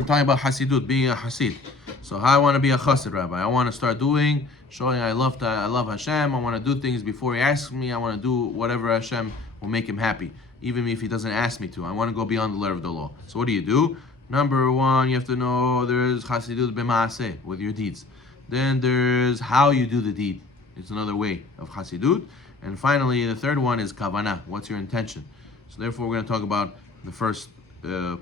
We're talking about Hasidut, being a Hasid. So how I want to be a Chassid, Rabbi? I want to start doing, showing I love Hashem. I want to do things before He asks me. I want to do whatever Hashem will make Him happy, even if He doesn't ask me to. I want to go beyond the letter of the law. So what do you do? Number one, you have to know there's Hasidut b'maaseh, with your deeds. Then there's how you do the deed. It's another way of Hasidut. And finally, the third one is kavanah. What's your intention? So therefore, we're going to talk about the first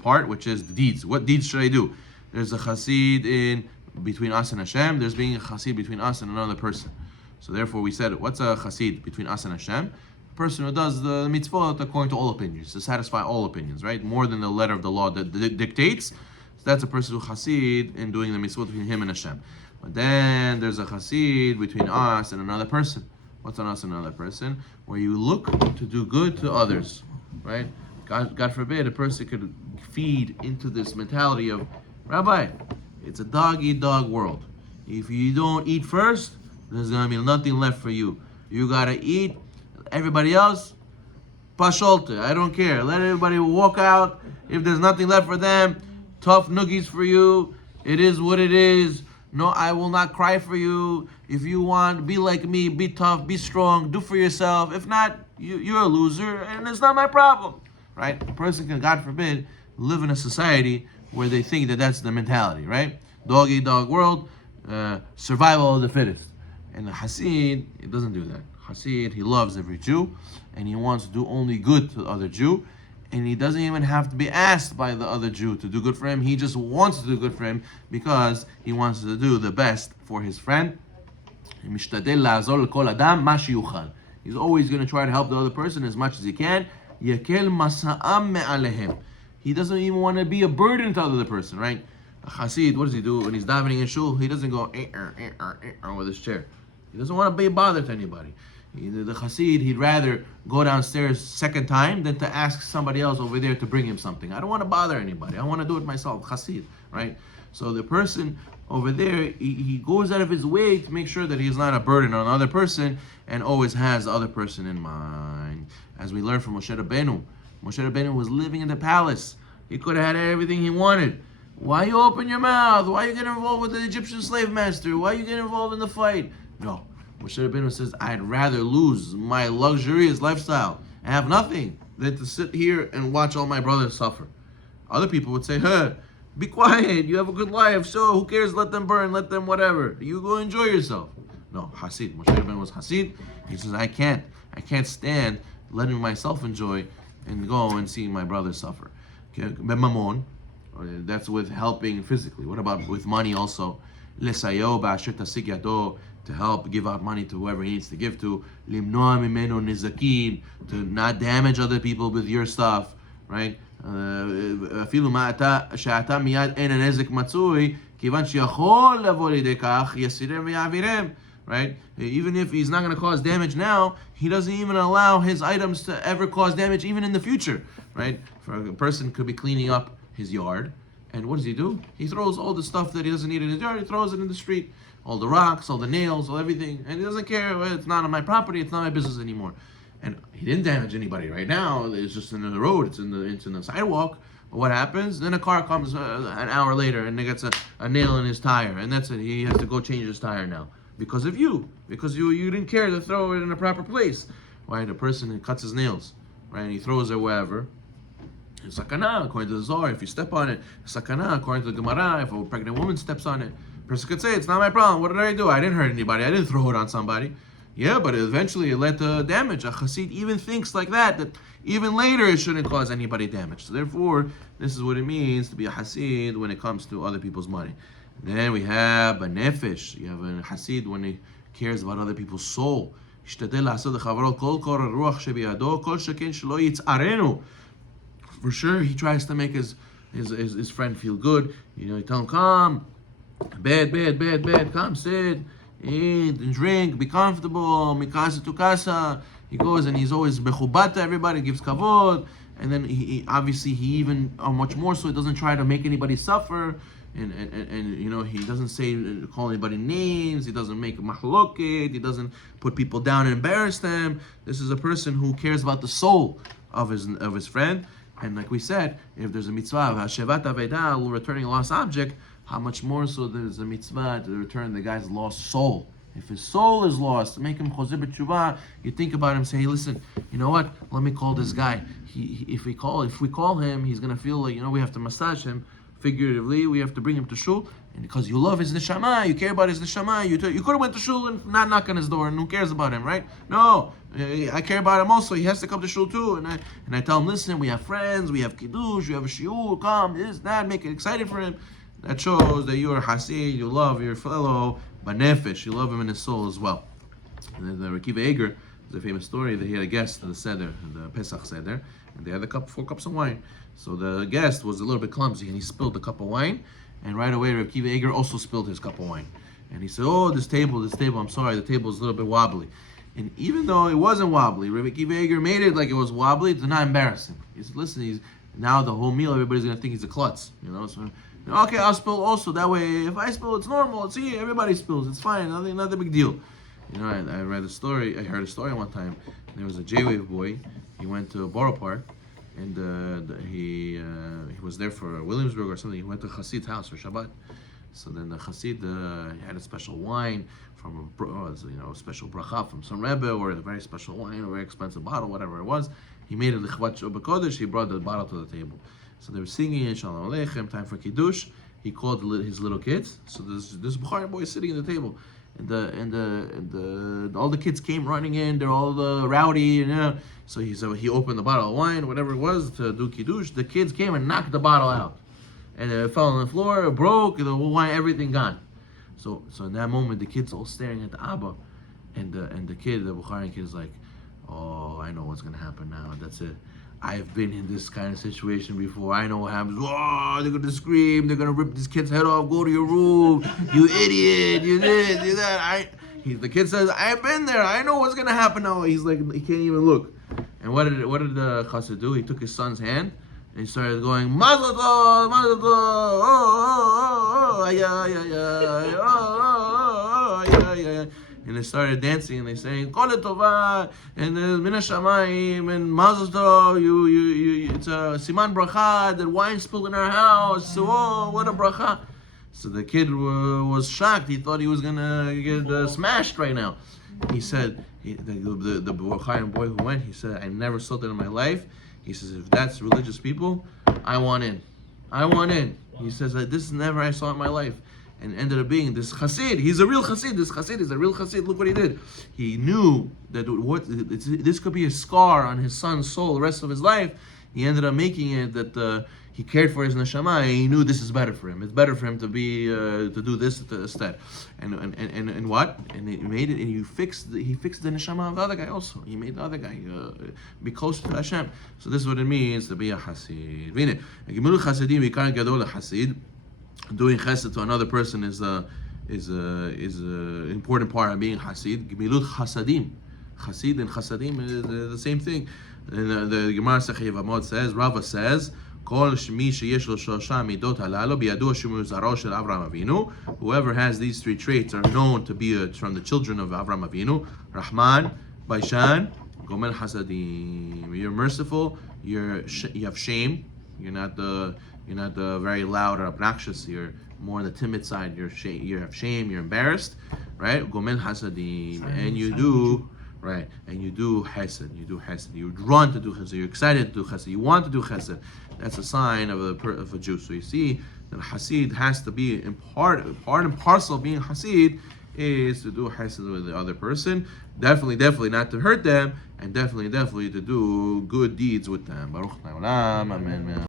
part, which is the deeds. What deeds should I do? There's a chassid in between us and Hashem. There's being a chassid between us and another person. So therefore, we said, what's a chassid between us and Hashem? A person who does the mitzvot according to all opinions, to satisfy all opinions, right? More than the letter of the law that dictates. So that's a person who chassid in doing the mitzvot between him and Hashem. But then there's a chassid between us and another person. What's on us and another person? Where you look to do good to others, right? God forbid a person could feed into this mentality of, Rabbi, it's a dog-eat-dog world. If you don't eat first, there's going to be nothing left for you. You got to eat. Everybody else, pasholte, I don't care. Let everybody walk out. If there's nothing left for them, tough noogies for you. It is what it is. No, I will not cry for you. If you want, be like me, be tough, be strong, do for yourself. If not, you're a loser, and it's not my problem. Right? A person can, God forbid, live in a society where they think that that's the mentality, right? Dog-eat-dog world, survival of the fittest. And the Hasid, it doesn't do that. Hasid, he loves every Jew, and he wants to do only good to the other Jew, and he doesn't even have to be asked by the other Jew to do good for him. He just wants to do good for him because he wants to do the best for his friend. He's always going to try to help the other person as much as he can. He doesn't even want to be a burden to the other person, right? A Hasid, what does he do when he's davening in shul? He doesn't go with his chair. He doesn't want to be a bother to anybody. The Hasid, he'd rather go downstairs second time than to ask somebody else over there to bring him something. I don't want to bother anybody. I want to do it myself. Hasid, right? So the person over there, he goes out of his way to make sure that he's not a burden on another person and always has the other person in mind. As we learned from Moshe Rabbeinu. Moshe Rabbeinu was living in the palace. He could have had everything he wanted. Why you open your mouth? Why you get involved with the Egyptian slave master? Why you get involved in the fight? No. Moshe Rabbeinu says, I'd rather lose my luxurious lifestyle and have nothing than to sit here and watch all my brothers suffer. Other people would say, be quiet, you have a good life, so who cares, let them burn, let them whatever. You go enjoy yourself. No, Hasid. Moshe Rabbeinu was Hasid. He says, I can't stand letting myself enjoy and go and see my brothers suffer. Okay, Mamon, that's with helping physically. What about with money also? Lesayo ba'asher tasik yado, to help give out money to whoever he needs to give to. Limnoa mimeno nizakin, to not damage other people with your stuff, right? Afilu ma'ata she'ata miyad en nezek matzui, kivan sheyachol lavo lidei kach yasirem v'yavirem. Right? Even if he's not going to cause damage now, he doesn't even allow his items to ever cause damage even in the future. Right? For a person could be cleaning up his yard, and what does he do? He throws all the stuff that he doesn't need in his yard, he throws it in the street. All the rocks, all the nails, all everything, and he doesn't care. Well, it's not on my property, it's not my business anymore. And he didn't damage anybody right now, it's just in the road, it's in the sidewalk. But what happens? Then a car comes an hour later and he gets a nail in his tire, and that's it. He has to go change his tire now. Because of you. Because you didn't care to throw it in a proper place. Right? A person who cuts his nails, right? And he throws it wherever. It's sakana, according to the Zohar. If you step on it, sakana, according to the Gemara. If a pregnant woman steps on it, a person could say, it's not my problem. What did I do? I didn't hurt anybody. I didn't throw it on somebody. Yeah, but eventually it led to damage. A Hasid even thinks like that even later it shouldn't cause anybody damage. So therefore, this is what it means to be a Hasid when it comes to other people's money. Then we have a nefesh. You have a Hasid when he cares about other people's soul. For sure, he tries to make his friend feel good. You tell him, come, bed, come, sit, eat and drink, be comfortable, mikasa to casa. He goes and he's always mechubat to everybody, gives kavod. And then he obviously even much more so he doesn't try to make anybody suffer. And he doesn't call anybody names, he doesn't make mahloket, he doesn't put people down and embarrass them. This is a person who cares about the soul of his friend. And like we said, if there's a mitzvah of Hashevat Aveda, returning a lost object, how much more so there's a mitzvah to return the guy's lost soul. If his soul is lost, make him chozeh b'tshuva. You think about him, say, hey, listen, you know what? Let me call this guy. If we call him, he's gonna feel like, we have to massage him. Figuratively, we have to bring him to shul, and because you love his neshama, you care about his neshama. You could have went to shul and not knock on his door, and who cares about him, right? No, I care about him also. He has to come to shul too, and I tell him, listen, we have friends, we have kiddush, we have a shiur, come, this, that, make it exciting for him. That shows that you are Hassid, you love your fellow banefesh, you love him in his soul as well. And then the Rekiva Eger, there's a famous story that he had a guest at the Seder, the Pesach Seder, and they had 4 cups of wine. So the guest was a little bit clumsy, and he spilled a cup of wine, and right away Rekiva Eger also spilled his cup of wine. And he said, oh, this table, I'm sorry, the table is a little bit wobbly. And even though it wasn't wobbly, Rekiva Eger made it like it was wobbly to not embarrass him. He said, listen, now the whole meal, everybody's going to think he's a klutz, so... Okay, I'll spill also. That way, if I spill, it's normal. See, everybody spills. It's fine. Not a big deal. I read a story. I heard a story one time. There was a J-Wave boy. He went to Borough Park, and he was there for Williamsburg or something. He went to Hassid's house for Shabbat. So then the Hassid had a special wine from a special bracha from some Rebbe, or a very special wine, a very expensive bottle, whatever it was. He made a lichvat b'kodesh. He brought the bottle to the table. So they were singing Shalom Aleichem, time for Kiddush. He called his little kids. So this Bukhari boy is sitting at the table, and all the kids came running in. They're all rowdy, So he opened the bottle of wine, whatever it was, to do Kiddush. The kids came and knocked the bottle out, and it fell on the floor, it broke, the whole wine, everything gone. So in that moment, the kids all staring at the Abba, and the Bukhari kid is like, oh, I know what's gonna happen now. That's it. I've been in this kind of situation before. I know what happens. Oh, they're gonna scream. They're gonna rip this kid's head off. Go to your room. You idiot. You this. You that. The kid says, I've been there. I know what's gonna happen now. He's like, he can't even look. And what did the Chassid do? He took his son's hand and he started going, Mazel tov, Mazel tov. Oh, yeah, yeah, yeah. Oh, yeah, yeah. And they started dancing, and they sang Kol Tova and Min Hashamayim and Mazel Tov. You, it's a siman bracha. The wine spilled in our house. So, oh, what a bracha! So the kid was shocked. He thought he was gonna get smashed right now. He said, the Bukhari boy who went, he said, I never saw that in my life. He says, if that's religious people, I want in. I want in. He says, this never I saw in my life. And ended up being this Hassid. He's a real Hassid. This Hassid is a real Hassid. Look what he did. He knew that this could be a scar on his son's soul the rest of his life. He ended up making it that he cared for his neshama. And he knew this is better for him. It's better for him to be to do this instead. And what? And he made it. And he fixed the neshama of the other guy also. He made the other guy be closer to Hashem. So this is what it means to be a Hassid. V'ine, Gemilut Chassidim Vikar Gadol Hassid. Doing chesed to another person is a important part of being Hassid. Gemilut Chasadim, Chassid and Chasadim is the same thing. And the Gemara Sechei Yevamot says, Rava says, Kol shmi sheyesh lo shosha midot halalo biyadu shemu zaro shel Avraham Avinu. Whoever has these 3 traits are known to be from the children of Avraham Avinu. Rahman, Baishan, Gomel Hasadim. You're merciful. You have shame. You're not the very loud or obnoxious. You're more on the timid side. You have shame. You're embarrassed, right? Gomel hasadim, and you do right, and you do chesed. You do chesed. You're drawn to do chesed. You're excited to do chesed. You want to do chesed. That's a sign of a Jew. So you see that a Hassid has to be part and parcel of being Hassid is to do chesed with the other person. Definitely not to hurt them, and definitely to do good deeds with them. Baruch Olam, amen.